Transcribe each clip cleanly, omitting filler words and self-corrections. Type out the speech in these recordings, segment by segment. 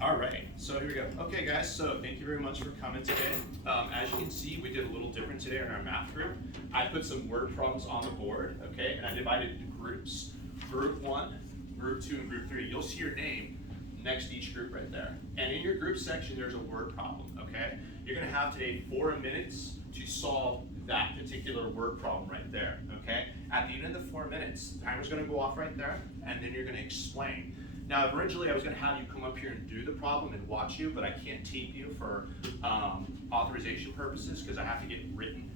All right, so here we go. Okay, guys, so thank you very much for coming today. As you can see, we did a little different today in our math group. I put some word problems on the board, okay, and I divided into groups. Group 1, Group 2, and Group 3. You'll see your name next to each group right there. And in your group section, there's a word problem, okay? You're gonna have today 4 minutes to solve that particular word problem right there, okay? At the end of the 4 minutes, the timer's gonna go off right there, and then you're gonna explain. Now, originally I was gonna have you come up here and do the problem and watch you, but I can't tape you for authorization purposes because I have to get written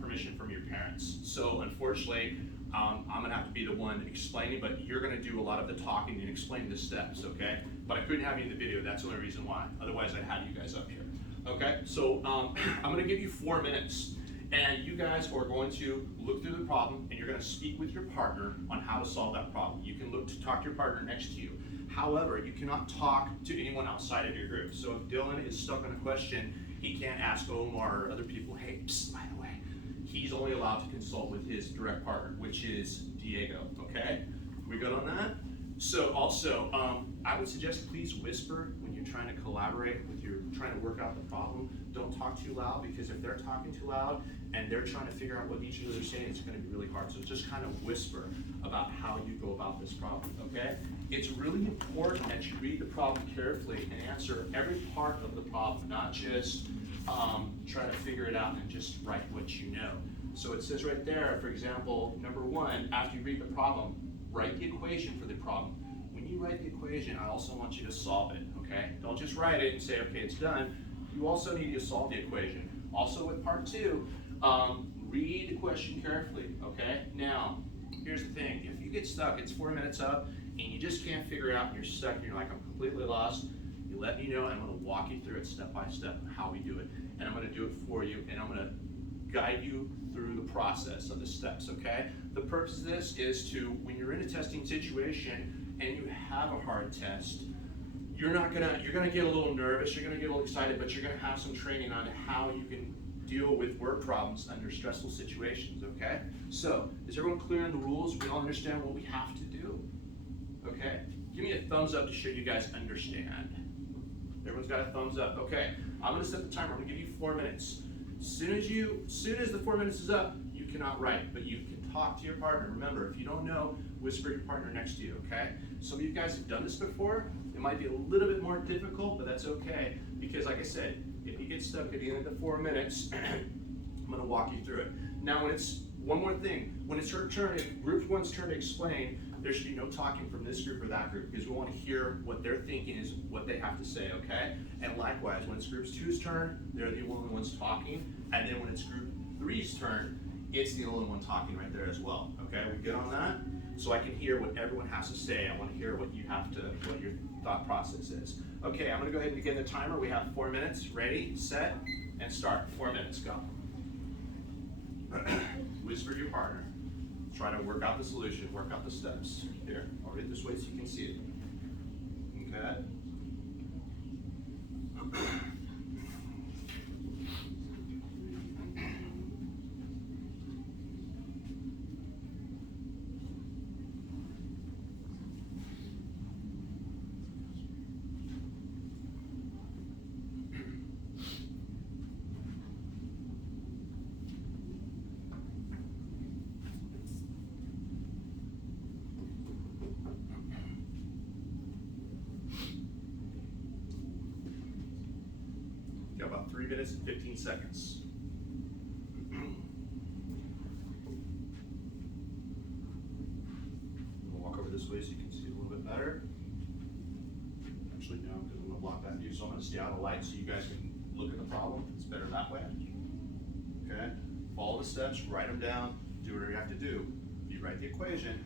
permission from your parents. So unfortunately, I'm gonna have to be the one explaining, but you're gonna do a lot of the talking and explain the steps, okay? But I couldn't have you in the video, that's the only reason why. Otherwise, I'd have you guys up here, okay? So I'm gonna give you 4 minutes. And you guys are going to look through the problem and you're going to speak with your partner on how to solve that problem. You can look to talk to your partner next to you. However, you cannot talk to anyone outside of your group. So if Dylan is stuck on a question, he can't ask Omar or other people, hey, psst, by the way, he's only allowed to consult with his direct partner, which is Diego, okay? We good on that? So also, I would suggest please whisper when you're trying to collaborate with your, trying to work out the problem. Don't talk too loud because if they're talking too loud and they're trying to figure out what each other is saying, it's gonna be really hard. So just kind of whisper about how you go about this problem, okay? It's really important that you read the problem carefully and answer every part of the problem, not just try to figure it out and just write what you know. So it says right there, for example, number 1, after you read the problem, write the equation for the problem. When you write the equation, I also want you to solve it, okay? Don't just write it and say, okay, it's done. You also need to solve the equation. Also with part 2, read the question carefully, okay? Now, here's the thing. If you get stuck, it's 4 minutes up, and you just can't figure it out, and you're stuck, and you're like, I'm completely lost, you let me know, and I'm gonna walk you through it step by step, how we do it. And I'm gonna do it for you, and I'm gonna guide you through the process of the steps, okay? The purpose of this is to, when you're in a testing situation and you have a hard test, you're gonna get a little nervous, you're gonna get a little excited, but you're gonna have some training on how you can deal with word problems under stressful situations, okay? So, is everyone clear on the rules? We all understand what we have to do? Okay? Give me a thumbs up to show you guys understand. Everyone's got a thumbs up. Okay, I'm gonna set the timer. I'm gonna give you 4 minutes. As soon as the 4 minutes is up, you cannot write, but you can talk to your partner. Remember, if you don't know, whisper your partner next to you, okay? Some of you guys have done this before. It might be a little bit more difficult, but that's okay, because like I said, if you get stuck at the end of the 4 minutes, I'm gonna walk you through it. Now, one more thing, when it's your turn, if group 1's turn to explain, there should be no talking from this group or that group, because we want to hear what they're thinking is what they have to say, okay? And likewise, when it's group 2's turn, they're the only ones talking, and then when it's group 3's turn, it's the only one talking right there as well, okay? We good on that? So I can hear what everyone has to say. I want to hear what your thought process is. Okay, I'm gonna go ahead and begin the timer. We have 4 minutes. Ready, set, and start. 4 minutes, go. Whisper to your partner. Try to work out the solution, work out the steps. Here, I'll read it this way so you can see it. Okay? Got about 3 minutes and 15 seconds. We'll walk over this way so you can see a little bit better. Actually, no, because I'm going to block that view, so I'm going to stay out of the light so you guys can look at the problem. It's better that way. Okay? Follow the steps, write them down, do whatever you have to do. You write the equation,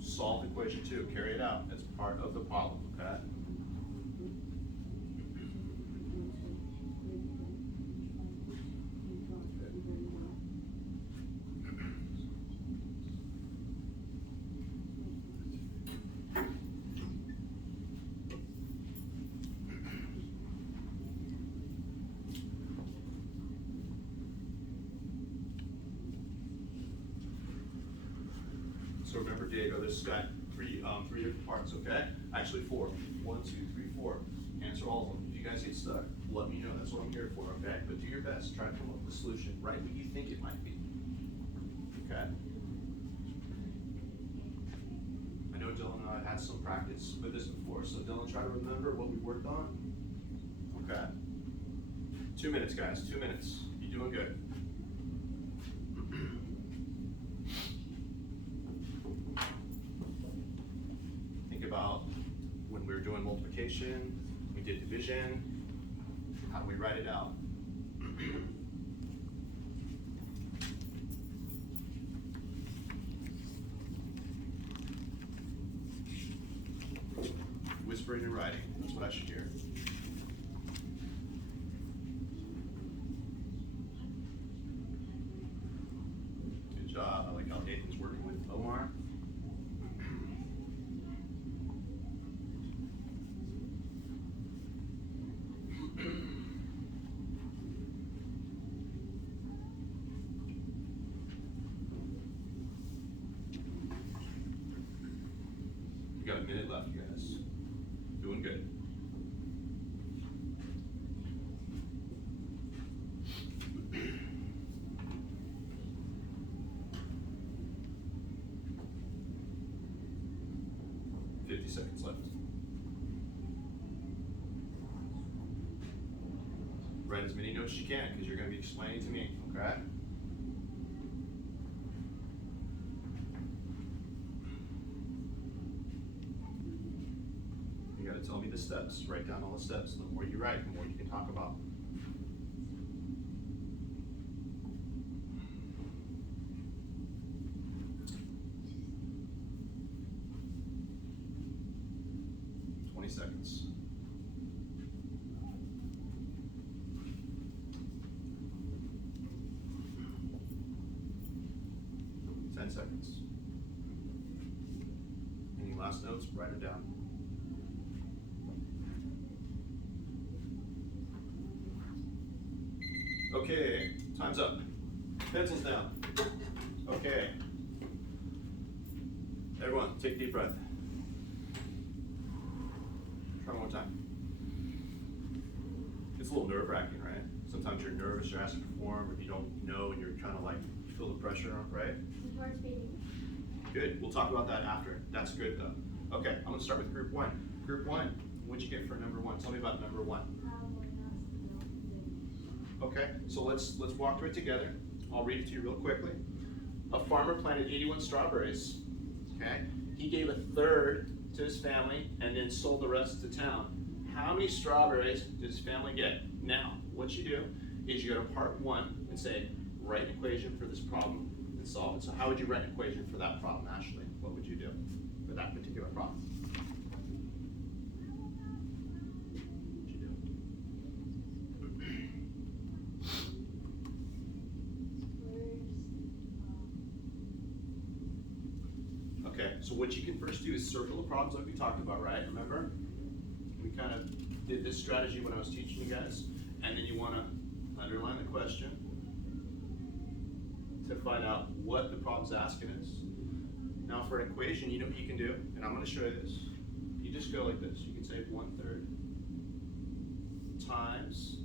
solve the equation 2, carry it out. That's part of the problem, okay? So remember, Diego, this has got three different parts, okay? Actually 4. 1, 2, 3, 4. Answer all solve them. If you guys get stuck, let me know. That's what I'm here for, okay? But do your best. Try to come up with a solution. Write what you think it might be. Okay? I know Dylan and I had some practice with this before, so Dylan, try to remember what we worked on. Okay? 2 minutes, guys. 2 minutes. You're doing good. Think about when we were doing multiplication, we did division. How do we write it out? Whispering and writing. That's what I should hear. Good job. I like how Nathan's working with Omar. You got a minute left, guys. Doing good. Seconds left. Write as many notes as you can because you're going to be explaining to me, okay? You got to tell me the steps. Write down all the steps. The more you write, the more you can talk about. Seconds. 10 seconds. Any last notes? Write it down. Okay, time's up. Pencils down. Okay. Everyone, take a deep breath. Try one more time. It's a little nerve-wracking, right? Sometimes you're nervous, you're asked to perform, or you don't know, and you're trying to like feel the pressure, right? Good. We'll talk about that after. That's good though. Okay, I'm gonna start with group one. Group one, what'd you get for number one? Tell me about number one. Okay, so let's walk through it together. I'll read it to you real quickly. A farmer planted 81 strawberries. Okay, he gave a third to his family and then sold the rest to town. How many strawberries did his family get? Now, what you do is you go to part one and say, write an equation for this problem and solve it. So how would you write an equation for that problem, Ashley? What would you do for that particular problem? What would you do? Okay, so what you can first do is circle the problems like we talked about, right? Remember? We kind of did this strategy when I was teaching you guys. And then you want to underline the question to find out what the problem's asking us. Now for an equation, you know what you can do? And I'm going to show you this. You just go like this. You can say 1/3 times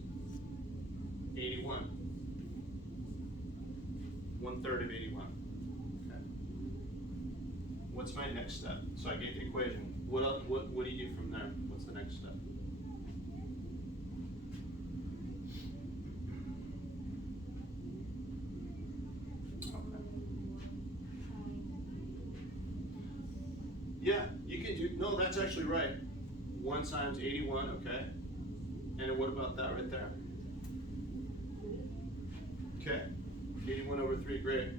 81. 1/3 of 81. Okay. What's my next step? So I gave the equation. What do you do from there? What's the next step? Yeah, you can do, no, that's actually right. 1 times 81, okay. And what about that right there? Okay, 81 over 3, great.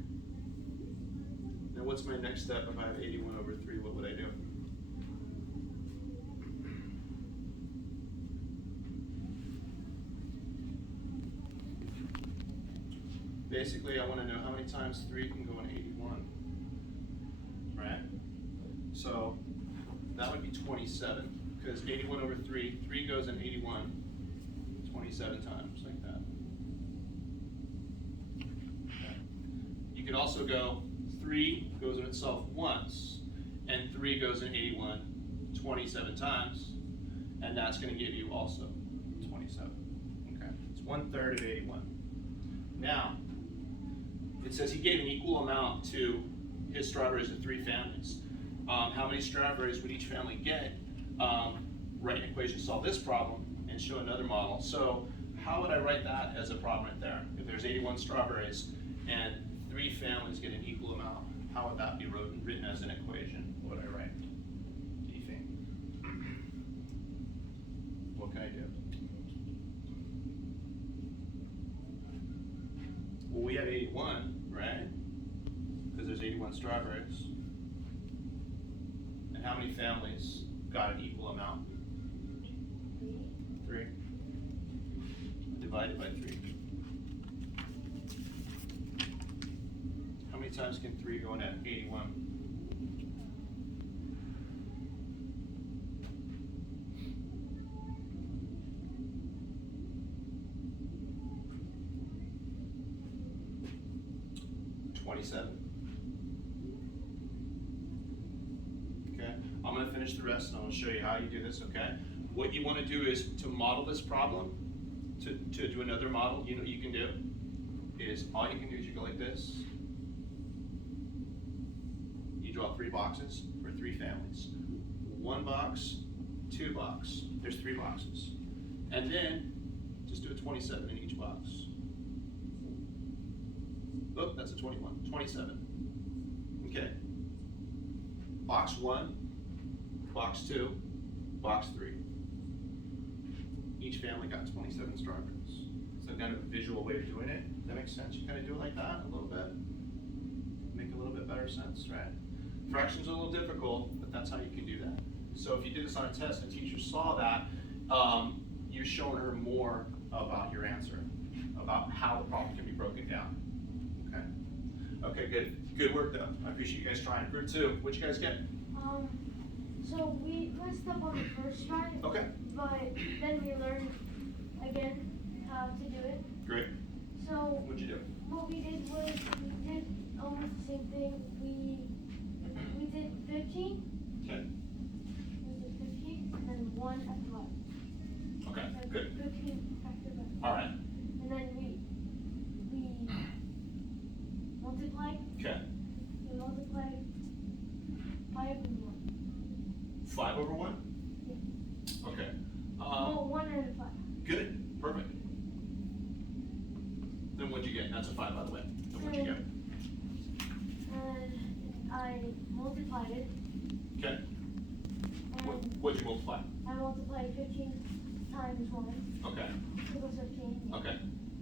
Now what's my next step if I have 81 over 3, what would I do? Basically, I want to know how many times 3 can go in 81, right? So that would be 27, because 81 over 3, 3 goes in 81, 27 times, like that. Okay. You could also go, 3 goes in itself once, and 3 goes in 81, 27 times. and that's gonna give you also 27. Okay, it's 1/3 of 81. Now, it says he gave an equal amount to his strawberries to 3 families. How many strawberries would each family get? Write an equation, solve this problem, and show another model. So how would I write that as a problem right there? If there's 81 strawberries and 3 families get an equal amount, how would that be written as an equation? What would I write? Do you think? What can I do? Well, we have 81, right? Because there's 81 strawberries. And how many families got an equal amount? 3. Divided by 3. How many times can 3 go into 81? Okay, I'm going to finish the rest and I'm going to show you how you do this, okay? What you want to do is to model this problem, to do another model, you know what you can do? Is all you can do is you go like this. You draw 3 boxes for 3 families. 1 box, 2 box, there's 3 boxes. And then just do a 27 in each box. Oh, that's a 21, 27. Okay. Box 1, box 2, box 3. Each family got 27 strawberries. So kind of a visual way of doing it. Does that make sense? You kind of do it like that a little bit. Make a little bit better sense, right? Fractions are a little difficult, but that's how you can do that. So if you did this on a test and the teacher saw that, you're showing her more about your answer, about how the problem can be broken down. Okay, good. Good work though. I appreciate you guys trying. Group 2, what'd you guys get? So we messed up on the first try. Okay. But then we learned again how to do it. Great. So What'd you do? what we did was we did almost the same thing. We did 15. Okay. We did 15 and then 1 after left. Okay, Like good. 15 after left. All right. And then we multiplied. Okay. We multiplied 5 and 1. 5 over 1? Yeah. Okay. Oh, 1 and a 5. Good. Perfect. Then what'd you get? That's a 5, by the way. Then what'd you get? And I multiplied it. Okay. And What'd you multiply? I multiplied 15 times 1 Okay. equals 15. Okay.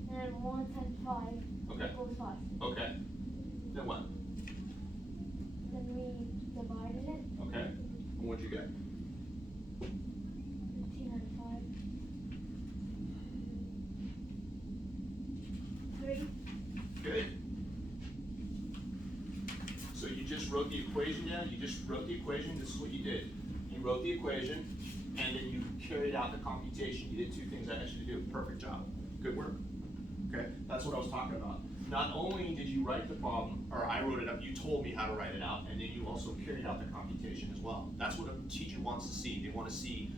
And then 1 times 5 Okay. equals 5. Okay. Then what? Then we divided it. Okay. And what'd you get? 15 out of 5. 3. Good. So you just wrote the equation down? You just wrote the equation? This is what you did. You wrote the equation, and then you carried out the computation. You did 2 things I asked you to do. Perfect job. Good work. Okay? That's what I was talking about. Not only did you write the problem, or I wrote it up, you told me how to write it out, and then you also carried out the computation as well. That's what a teacher wants to see. They want to see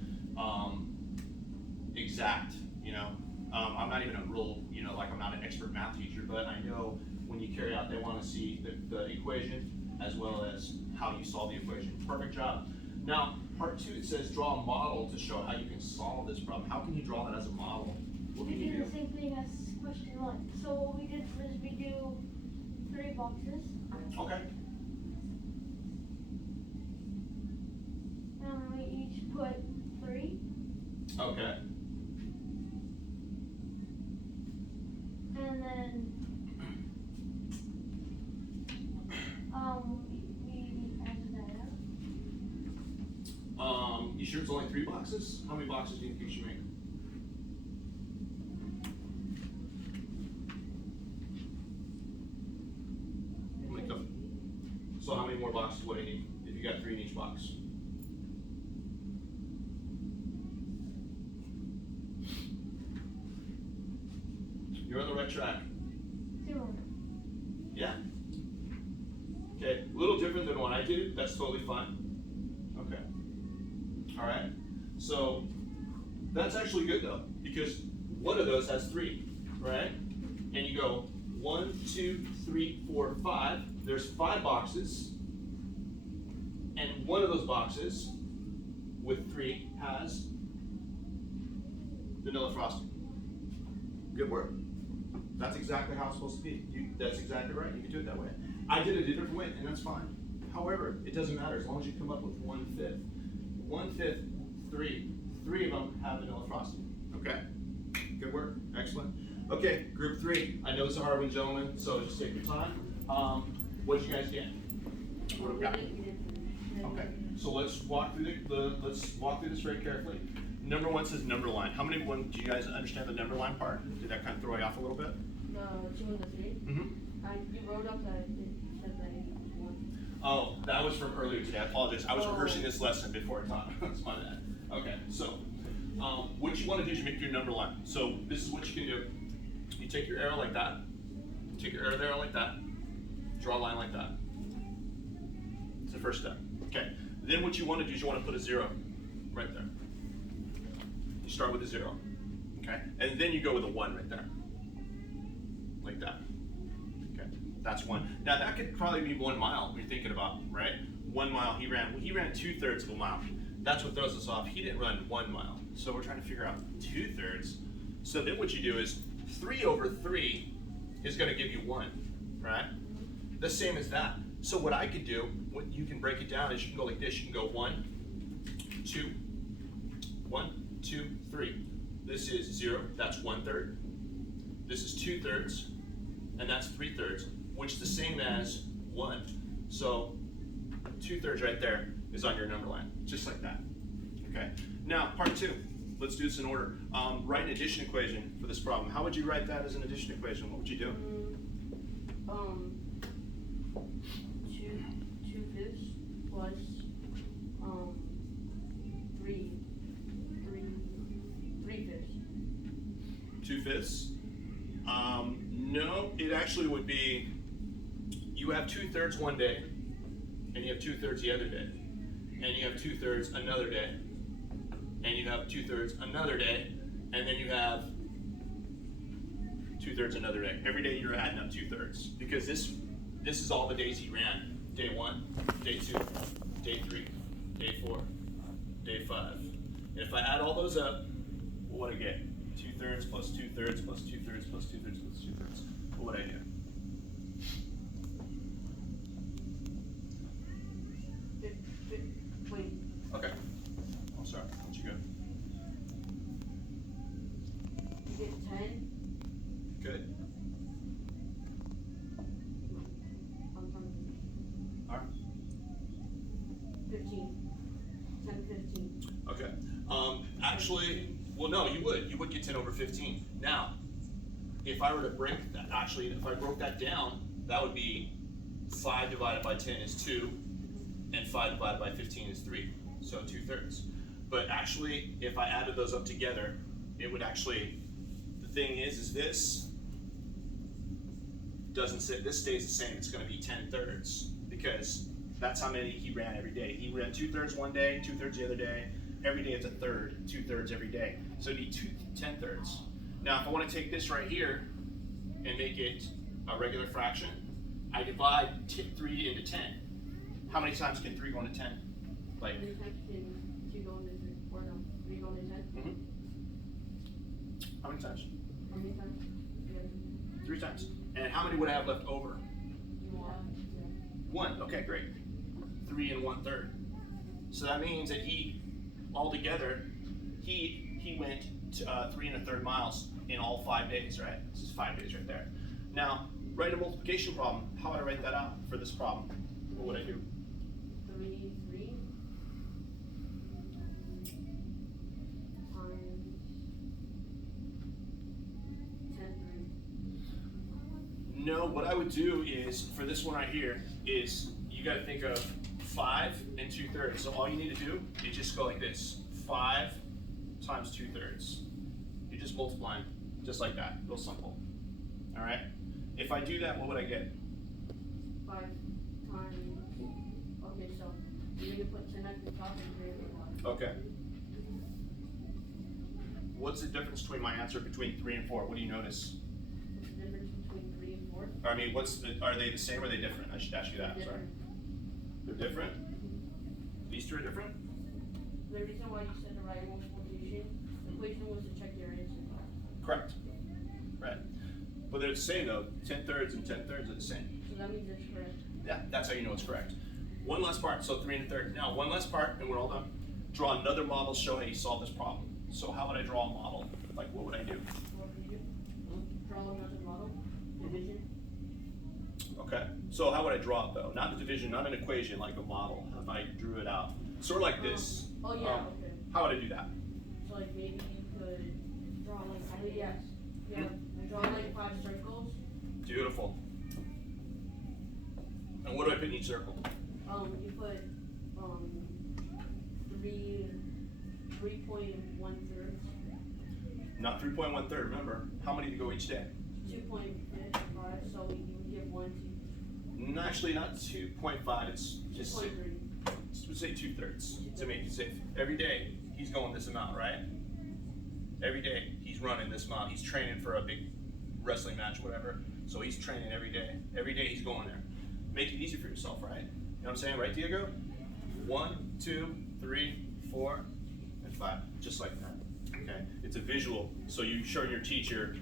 exact, you know. I'm not even a real, you know, like I'm not an expert math teacher, but I know when you carry out, they want to see the equation as well as how you solve the equation. Perfect job. Now, part 2, it says draw a model to show how you can solve this problem. How can you draw that as a model? What We can you did do? the same thing as question 1. So what we did was we do 3 boxes. Okay. And we each put 3. Okay. And then we added that up. You sure it's only 3 boxes? How many boxes do you think you should make? So how many more boxes would I need if you got 3 in each box? You're on the right track. 0. Yeah. Okay, a little different than what I did. That's totally fine. Okay. All right. So That's actually good though, because one of those has 3, right? And you go 1, 2, 3, 4, 5. There's 5 boxes, and one of those boxes with 3 has vanilla frosting. Good work. That's exactly how it's supposed to be. That's exactly right. You can do it that way. I did it a different way, and that's fine. However, it doesn't matter as long as you come up with 1/5. 1/5, 3. 3 of them have vanilla frosting. Okay? Good work. Excellent. Okay, group 3. I know it's a hard one, gentlemen, so just take your time. What did you guys get? What do we got? Okay, so let's walk through this very carefully. Number 1 says number line. How many one do you guys understand the number line part? Did that kind of throw you off a little bit? The 2 and the 3? Mm-hmm. You wrote up that it said that it was 1. Oh, that was from earlier today. I apologize. I was Oh. rehearsing this lesson before I taught. That's my bad. Okay, so what you want to do is you make your number line. So this is what you can do. You take your arrow like that. Take your arrow there like that. Draw a line like that. It's the first step. Okay. Then what you want to do is you want to put a 0 right there. You start with a 0. Okay. And then you go with a 1 right there. Like that. Okay. That's 1. Now that could probably be 1 mile you're thinking about, right? 1 mile he ran 2/3 of a mile. That's what throws us off. He didn't run 1 mile. So we're trying to figure out 2/3. So then what you do is 3 over 3 is going to give you 1, right? The same as that. So what I could do, what you can break it down is you can go like this. You can go 1, 2, 1, 2, 3. This is 0. That's 1/3. This is 2/3, and that's 3/3, which is the same as 1. So 2/3 right there is on your number line, just like that. Okay. Now part 2. Let's do this in order. Write an addition equation for this problem. How would you write that as an addition equation? What would you do? 2/5 plus 3/5. 2/5. No, it actually would be, you have 2/3 one day, and you have 2/3 the other day, and you have 2/3 another day, and you have 2/3 another day, and then you have 2/3 another day. Every day you're adding up 2/3, because this is all the days he ran. Day 1, day 2, day 3, day 4, day 5. And if I add all those up, what would I get? 2/3 plus 2/3 plus 2/3 plus 2/3 plus 2/3. What would I do? Wait. Okay. I'm sorry. I'll let you go. You get 10. Good. I'm from All right. 15. 10, 15. Okay. Actually, well, no, you would get 10 over 15. Now, if I were to break that, actually, if I broke that down, that would be 5 divided by 10 is 2, and 5 divided by 15 is 3, so 2/3. But actually, if I added those up together, it would actually, the thing is this doesn't sit, this stays the same, it's gonna be 10/3, because that's how many he ran every day. He ran 2/3 one day, 2/3 the other day. Every day it's a third, 2/3 every day. So you need 10/3. Now, if I want to take this right here and make it a regular fraction, I divide 3 into 10. How many times can 3 go into 10? Like, How many times can 2 go into 3? Or no, 3 go into 10? How many times? How many times? 3 times. And how many would I have left over? 1. 1. Okay, great. 3 and 1/3. So that means that altogether, he went to 3 1/3 miles in all 5 days, right? This is 5 days right there. Now, write a multiplication problem. How would I write that out for this problem? What would I do? 3 times 10, 3. No, what I would do is, for this one right here, is you gotta think of 5 and 2/3. So all you need to do is just go like this. 5 times 2/3. You're just multiplying, just like that, real simple. All right? If I do that, what would I get? 5 times. Okay, so you're gonna put 10 at the top and 3 at the bottom. Okay. What's the difference between my answer between 3 and 4? What do you notice? What's the difference between 3 and 4? I mean, are they the same or are they different? I should ask you that, sorry. Different. They're different? These two are different? The reason why you said the right multiplication equation was to check your answer. Correct. Right. But they're the same though. 10/3 and 10/3 are the same. So that means it's correct. Yeah, that's how you know it's correct. One last part, so 3 1/3. Now, one last part and we're all done. Draw another model showing how you solve this problem. So how would I draw a model? Like, what would I do? What would you do? Draw another model, division. Okay, so how would I draw it though? Not a division, not an equation, like a model, if I drew it out. Sort of like this. Oh yeah, okay. How would I do that? So like maybe you could Draw like that. yes. Yeah. Draw like 5 circles. Beautiful. And what do I put in each circle? You put 3.1/3. Not 3.1/3, remember, how many to go each day? 2.5, so you would give 1 to Actually, not 2.5, it's just, 2.3. let's say 2/3, to make it safe. Every day, he's going this amount, right? Every day, he's running this amount, he's training for a big wrestling match, whatever, so he's training every day. Every day, he's going there. Make it easy for yourself, right? You know what I'm saying, right, Diego? 1, 2, 3, 4, and 5, just like that, okay? It's a visual, so you show your teacher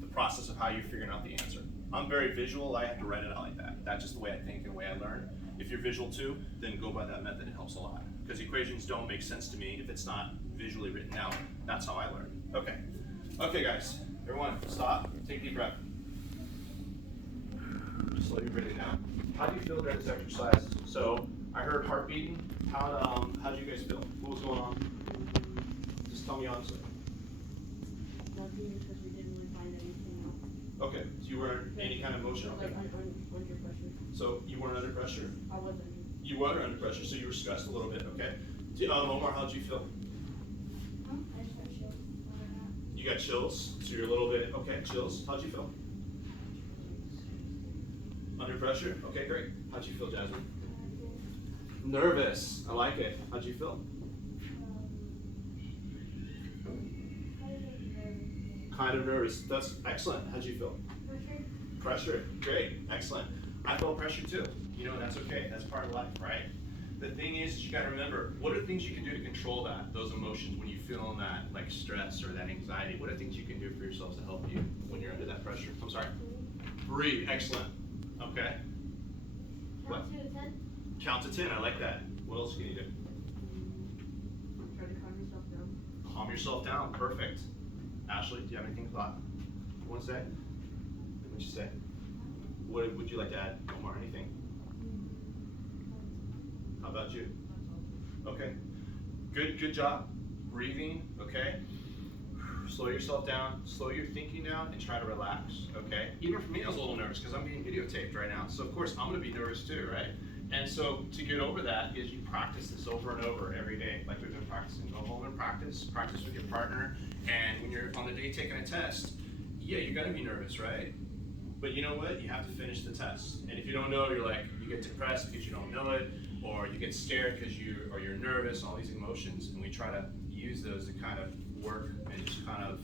the process of how you're figuring out the answer. I'm very visual, I have to write it out like that. That's just the way I think and the way I learn. If you're visual too, then go by that method, it helps a lot. Because equations don't make sense to me if it's not visually written out. That's how I learn. Okay. Okay guys, everyone, stop, take a deep breath. Slow your breathing down. How do you feel during this exercise? So, I heard heart beating. How do you guys feel? What was going on? Just tell me honestly. Nothing because we didn't really find anything out. Okay, so you weren't any kind of motion? Like Okay. under pressure. So you weren't under pressure? I wasn't. You were under pressure, so you were stressed a little bit, okay? Omar, how'd you feel? I just got chills. You got chills, so you're a little bit, okay, chills. How'd you feel? Under pressure? Okay, great. How'd you feel, Jasmine? Nervous. I like it. How'd you feel? Kind of nervous. That's excellent. How'd you feel? Pressure. Great. Excellent. I felt pressure too. You know, that's okay. That's part of life, right? The thing is, you gotta remember, what are things you can do to control that, those emotions when you feel in that, like, stress or that anxiety? What are things you can do for yourselves to help you when you're under that pressure? I'm sorry? Breathe. Excellent. Okay. Count to 10. Count to 10. I like that. What else can you do? Try to calm yourself down. Calm yourself down. Perfect. Ashley, do you have anything thought you want to say? What'd you say? What would you like to add, Omar? Anything? How about you? Okay. Good job. Breathing, okay? Slow yourself down, slow your thinking down, and try to relax, okay? Even for me, I was a little nervous because I'm being videotaped right now. So of course, I'm gonna be nervous too, right? And so to get over that is you practice this over and over every day, like we've been practicing. Go home and practice with your partner, and when you're on the day taking a test, yeah, you're gonna be nervous, right? But you know what? You have to finish the test. And if you don't know, you're like, you get depressed because you don't know it, or you get scared because you're nervous, all these emotions, and we try to use those to kind of work and just kind of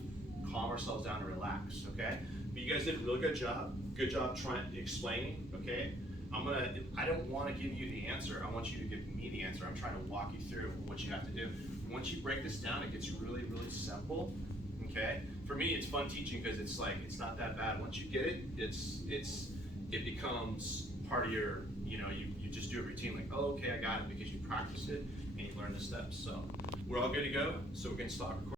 calm ourselves down and relax, okay? But you guys did a really good job. Good job trying explaining, okay? I don't want to give you the answer. I want you to give me the answer. I'm trying to walk you through what you have to do. Once you break this down, it gets really, really simple, okay? For me, it's fun teaching because it's like, it's not that bad. Once you get it, it becomes part of your, you just do a routine like, oh, okay, I got it, because you practice it and you learn the steps. So we're all good to go. So we're gonna stop recording.